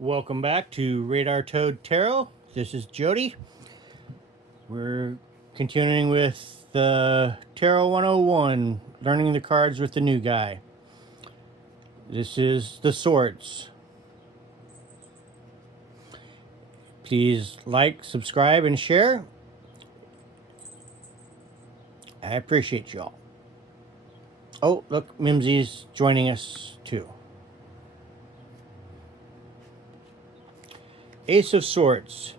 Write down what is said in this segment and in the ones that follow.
Welcome back to Radar Toad Tarot. This is Jody. We're continuing with the Tarot 101, learning the cards with the new guy. This is the Swords. Please like, subscribe, and share. I appreciate y'all. Oh, look, Mimsy's joining us too. Ace of Swords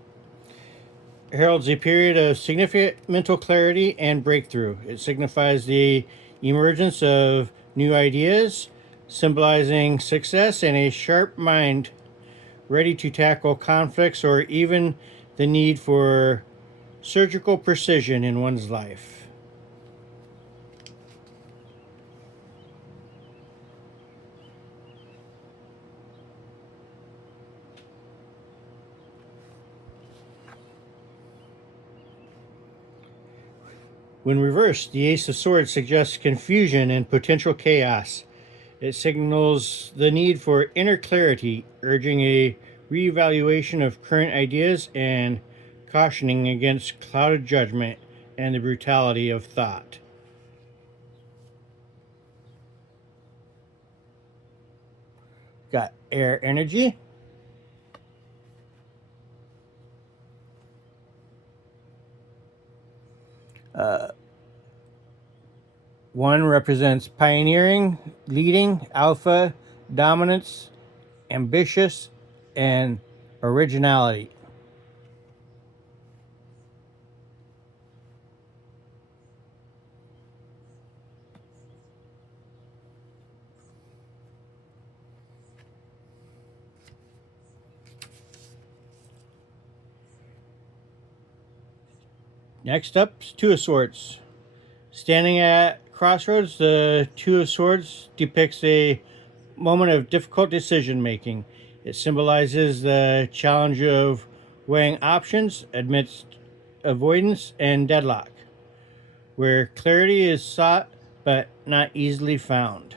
heralds a period of significant mental clarity and breakthrough. It signifies the emergence of new ideas, symbolizing success and a sharp mind ready to tackle conflicts or even the need for surgical precision in one's life. When reversed, the Ace of Swords suggests confusion and potential chaos. It signals the need for inner clarity, urging a reevaluation of current ideas and cautioning against clouded judgment and the brutality of thought. Got air energy. One represents pioneering, leading, alpha, dominance, ambitious, and originality. Next up, Two of Swords. Standing at crossroads, the Two of Swords depicts a moment of difficult decision making. It symbolizes the challenge of weighing options amidst avoidance and deadlock, where clarity is sought but not easily found.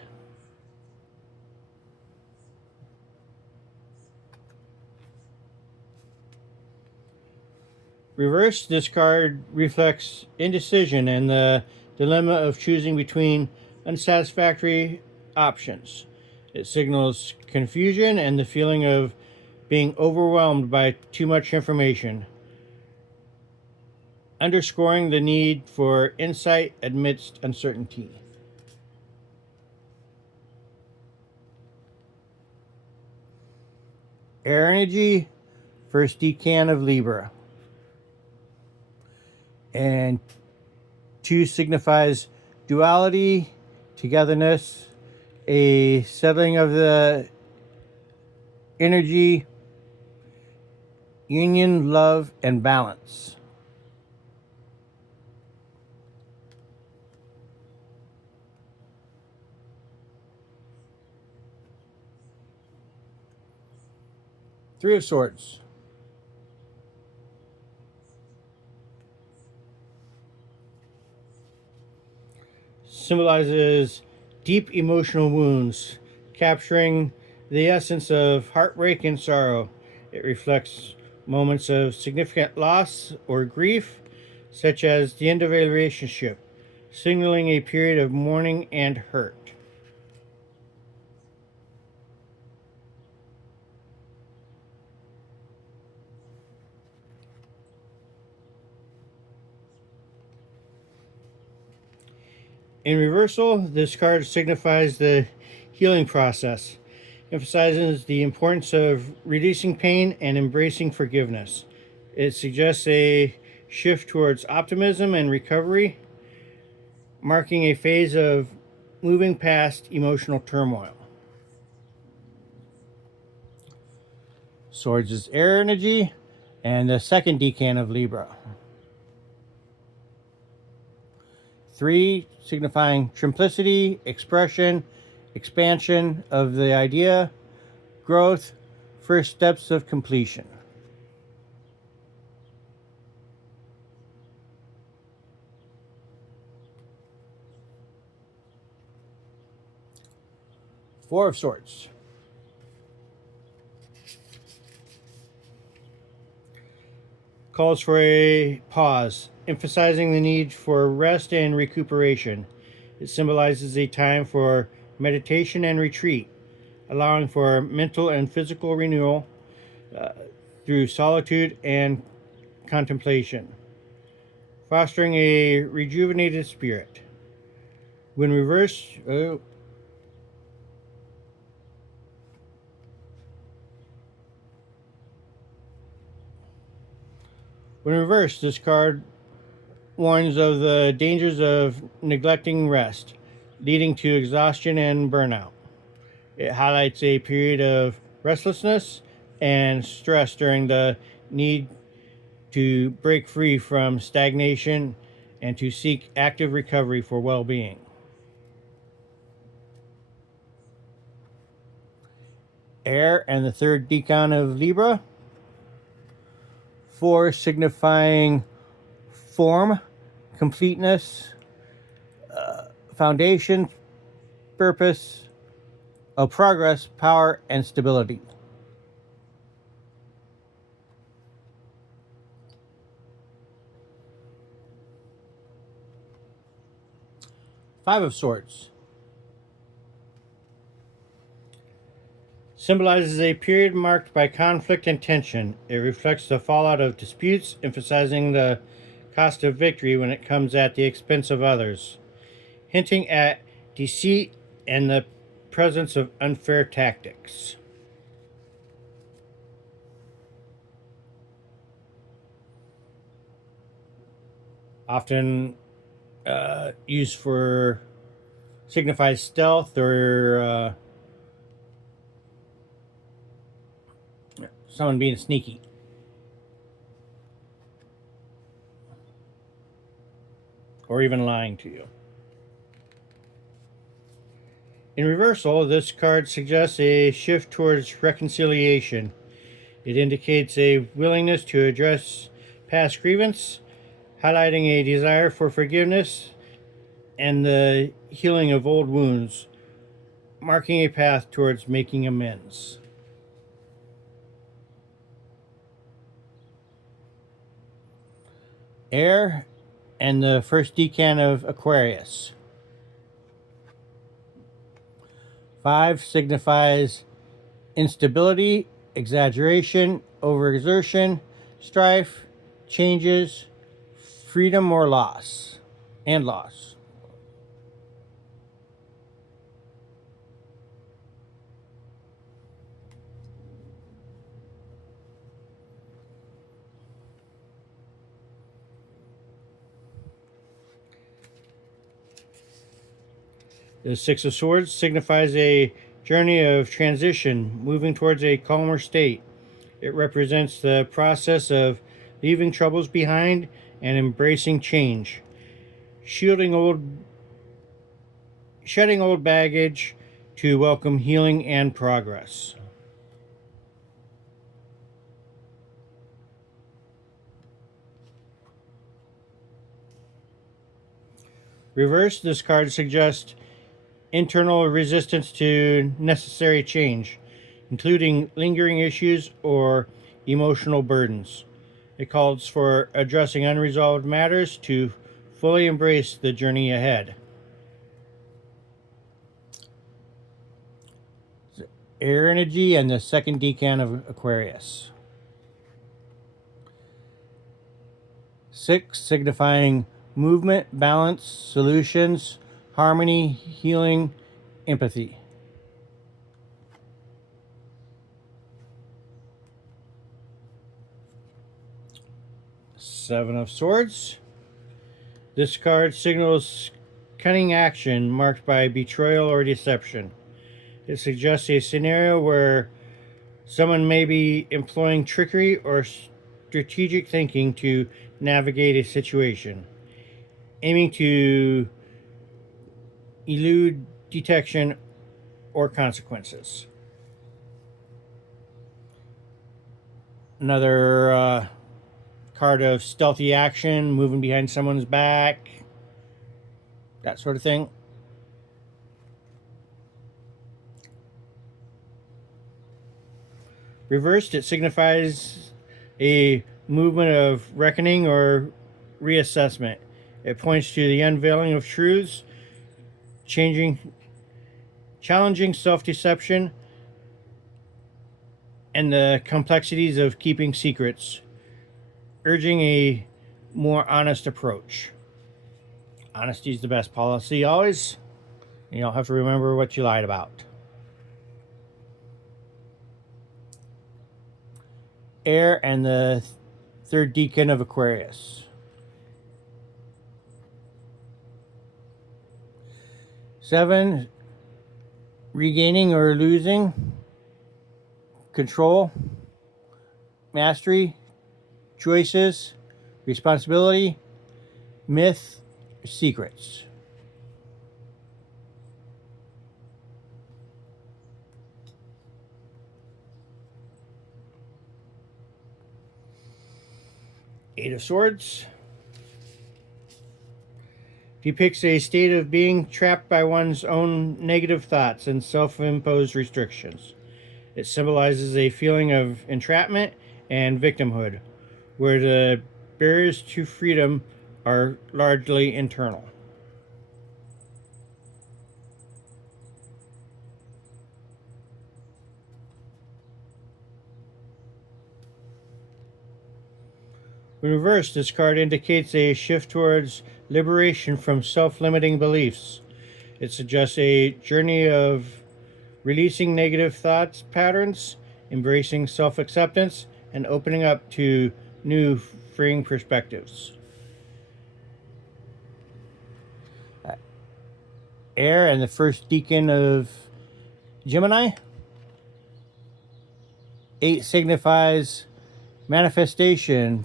Reverse, this card reflects indecision and the dilemma of choosing between unsatisfactory options. It signals confusion and the feeling of being overwhelmed by too much information, underscoring the need for insight amidst uncertainty. Air energy, first decan of Libra. And two signifies duality, togetherness, a settling of the energy, union, love, and balance. Three of Swords. Symbolizes deep emotional wounds, capturing the essence of heartbreak and sorrow. It reflects moments of significant loss or grief, such as the end of a relationship, signaling a period of mourning and hurt. In reversal, this card signifies the healing process, emphasizes the importance of reducing pain and embracing forgiveness. It suggests a shift towards optimism and recovery, marking a phase of moving past emotional turmoil. Swords is air energy, and the second decan of Libra. Three signifying simplicity, expression, expansion of the idea, growth, first steps of completion. Four of Swords. calls for a pause, emphasizing the need for rest and recuperation. It symbolizes a time for meditation and retreat, allowing for mental and physical renewal through solitude and contemplation, fostering a rejuvenated spirit. When reversed, this card warns of the dangers of neglecting rest, leading to exhaustion and burnout. It highlights a period of restlessness and stress during the need to break free from stagnation and to seek active recovery for well being. Air and the third decan of Libra. 4 signifying form, completeness, foundation, purpose, of progress, power, and stability. Five of Swords symbolizes a period marked by conflict and tension. It reflects the fallout of disputes, emphasizing the cost of victory when it comes at the expense of others, hinting at deceit and the presence of unfair tactics. Often used for signifies stealth or someone being sneaky. Or even lying to you. In reversal, this card suggests a shift towards reconciliation. It indicates a willingness to address past grievance, highlighting a desire for forgiveness and the healing of old wounds, marking a path towards making amends. Air and the first decan of Aquarius. 5 signifies instability, exaggeration, overexertion, strife, changes, freedom or loss, and loss. The Six of Swords signifies a journey of transition, moving towards a calmer state. It represents the process of leaving troubles behind and embracing change, shedding old baggage to welcome healing and progress. Reverse, this card suggests internal resistance to necessary change, including lingering issues or emotional burdens. It calls for addressing unresolved matters to fully embrace the journey ahead. Air energy and the second decan of Aquarius. 6 signifying movement, balance, solutions, harmony, healing, empathy. Seven of Swords. This card signals cunning action marked by betrayal or deception. It suggests a scenario where someone may be employing trickery or strategic thinking to navigate a situation, aiming to elude detection or consequences. Another card of stealthy action, moving behind someone's back, that sort of thing. Reversed, it signifies a movement of reckoning or reassessment. It points to the unveiling of truths, changing, challenging self deception, and the complexities of keeping secrets, urging a more honest approach. Honesty is the best policy always. You don't have to remember what you lied about. Air and the third decan of Aquarius. 7, regaining or losing control, mastery, choices, responsibility, myth, secrets. Eight of Swords depicts a state of being trapped by one's own negative thoughts and self-imposed restrictions. It symbolizes a feeling of entrapment and victimhood, where the barriers to freedom are largely internal. When reversed, this card indicates a shift towards liberation from self-limiting beliefs. It suggests a journey of releasing negative thoughts patterns, embracing self-acceptance, and opening up to new freeing perspectives. Air and the first decan of Gemini. 8 signifies manifestation,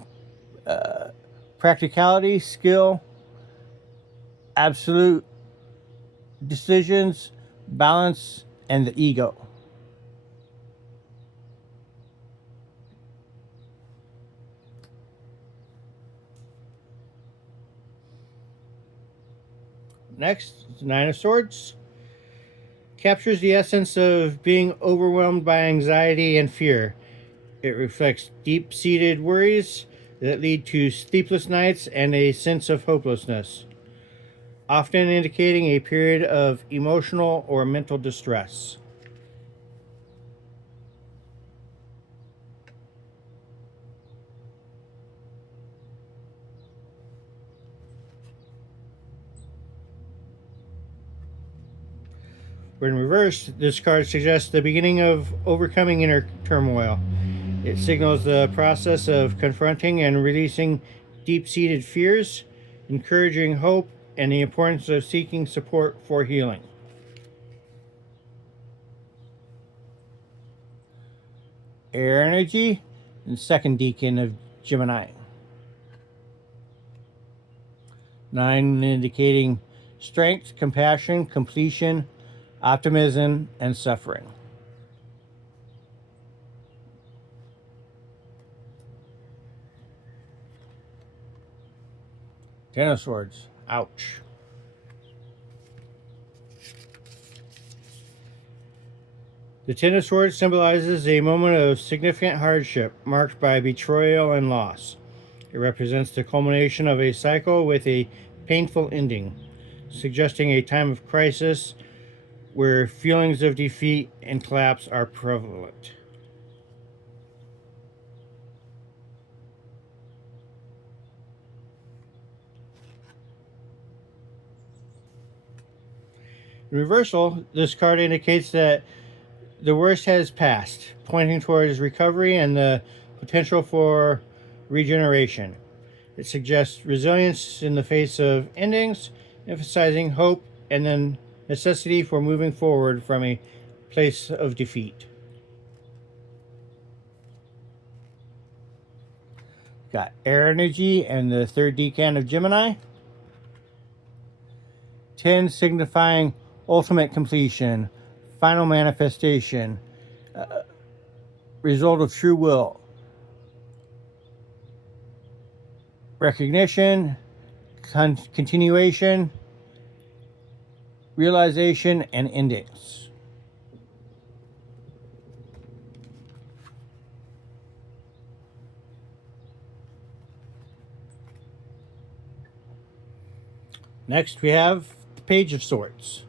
practicality, skill, absolute decisions, balance, and the ego. Next, Nine of Swords captures the essence of being overwhelmed by anxiety and fear. It reflects deep-seated worries that lead to sleepless nights and a sense of hopelessness, often indicating a period of emotional or mental distress. When reversed, this card suggests the beginning of overcoming inner turmoil. It signals the process of confronting and releasing deep-seated fears, encouraging hope, and the importance of seeking support for healing. Air energy and second decan of Gemini. 9 indicating strength, compassion, completion, optimism, and suffering. Ten of Swords. Ouch. The Ten of Swords symbolizes a moment of significant hardship marked by betrayal and loss. It represents the culmination of a cycle with a painful ending, suggesting a time of crisis where feelings of defeat and collapse are prevalent. In reversal, this card indicates that the worst has passed, pointing towards recovery and the potential for regeneration. It suggests resilience in the face of endings, emphasizing hope and the necessity for moving forward from a place of defeat. Got air energy and the third decan of Gemini. 10 signifying ultimate completion, final manifestation, result of true will, recognition, continuation, realization, and endings. Next, we have the Page of Swords.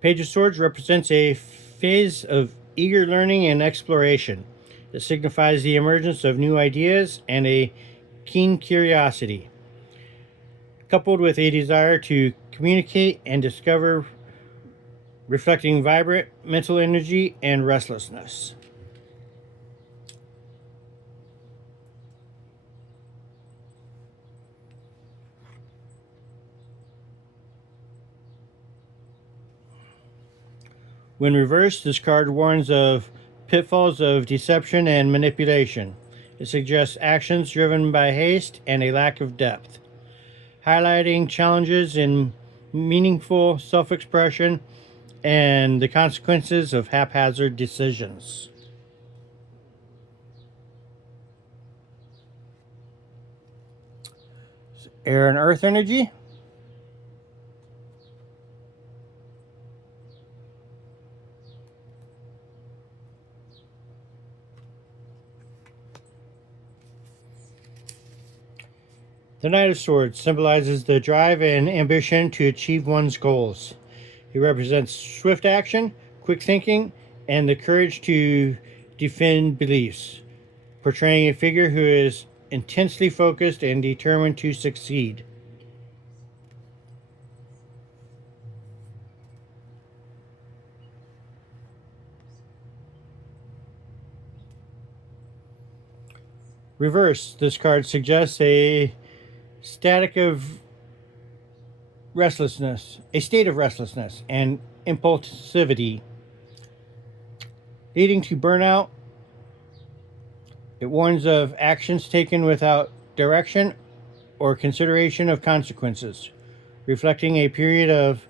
Page of Swords represents a phase of eager learning and exploration. It signifies the emergence of new ideas and a keen curiosity, coupled with a desire to communicate and discover, reflecting vibrant mental energy and restlessness. When reversed, this card warns of pitfalls of deception and manipulation. It suggests actions driven by haste and a lack of depth, highlighting challenges in meaningful self expression and the consequences of haphazard decisions. Air and earth energy. The Knight of Swords symbolizes the drive and ambition to achieve one's goals. He represents swift action, quick thinking, and the courage to defend beliefs, portraying a figure who is intensely focused and determined to succeed. Reverse, this card suggests a static of restlessness, a state of restlessness and impulsivity, leading to burnout. It warns of actions taken without direction or consideration of consequences, reflecting a period of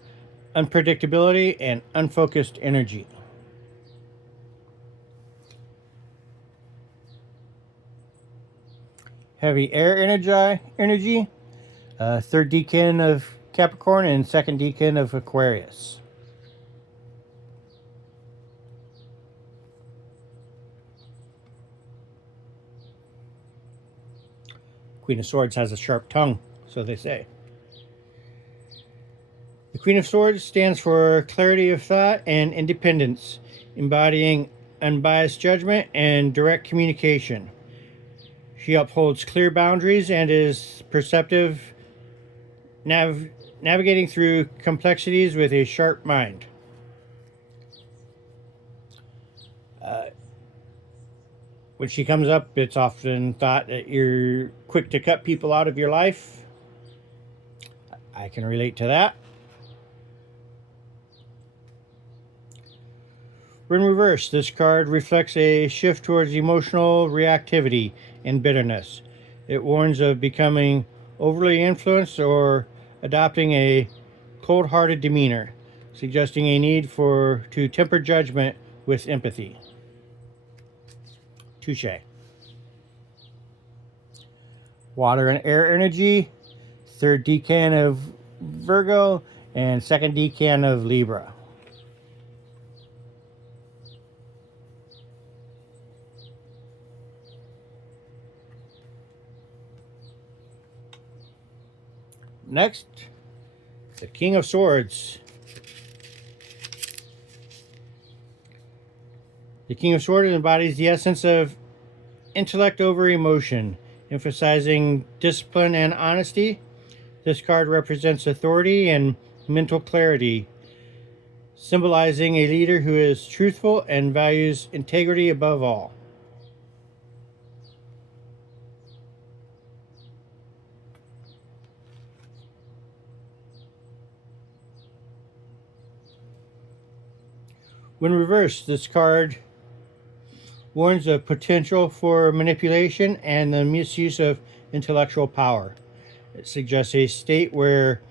unpredictability and unfocused energy. Heavy air energy, third decan of Capricorn and second decan of Aquarius. Queen of Swords has a sharp tongue, so they say. The Queen of Swords stands for clarity of thought and independence, embodying unbiased judgment and direct communication. She upholds clear boundaries and is perceptive, navigating through complexities with a sharp mind. When she comes up, it's often thought that you're quick to cut people out of your life. I can relate to that. When reversed, this card reflects a shift towards emotional reactivity and bitterness. It warns of becoming overly influenced or adopting a cold hearted demeanor, suggesting a need to temper judgment with empathy. Touche. Water and air energy, third decan of Virgo, and second decan of Libra. Next, the King of Swords. The King of Swords embodies the essence of intellect over emotion, emphasizing discipline and honesty. This card represents authority and mental clarity, symbolizing a leader who is truthful and values integrity above all. When reversed, this card warns of potential for manipulation and the misuse of intellectual power. It suggests a state where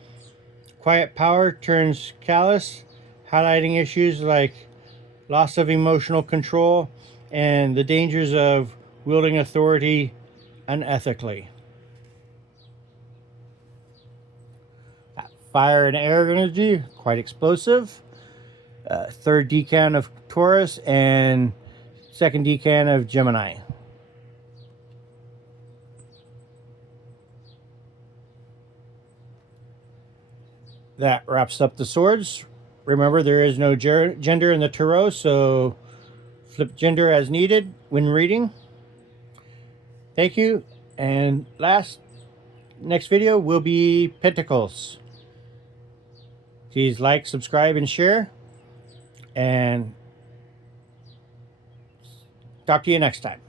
quiet power turns callous, highlighting issues like loss of emotional control and the dangers of wielding authority unethically. Fire and air energy, quite explosive. Third decan of Taurus and second decan of Gemini. That wraps up the swords. Remember, there is no gender in the tarot, so flip gender as needed when reading. Thank you. And next video will be Pentacles. Please like, subscribe, and share. And talk to you next time.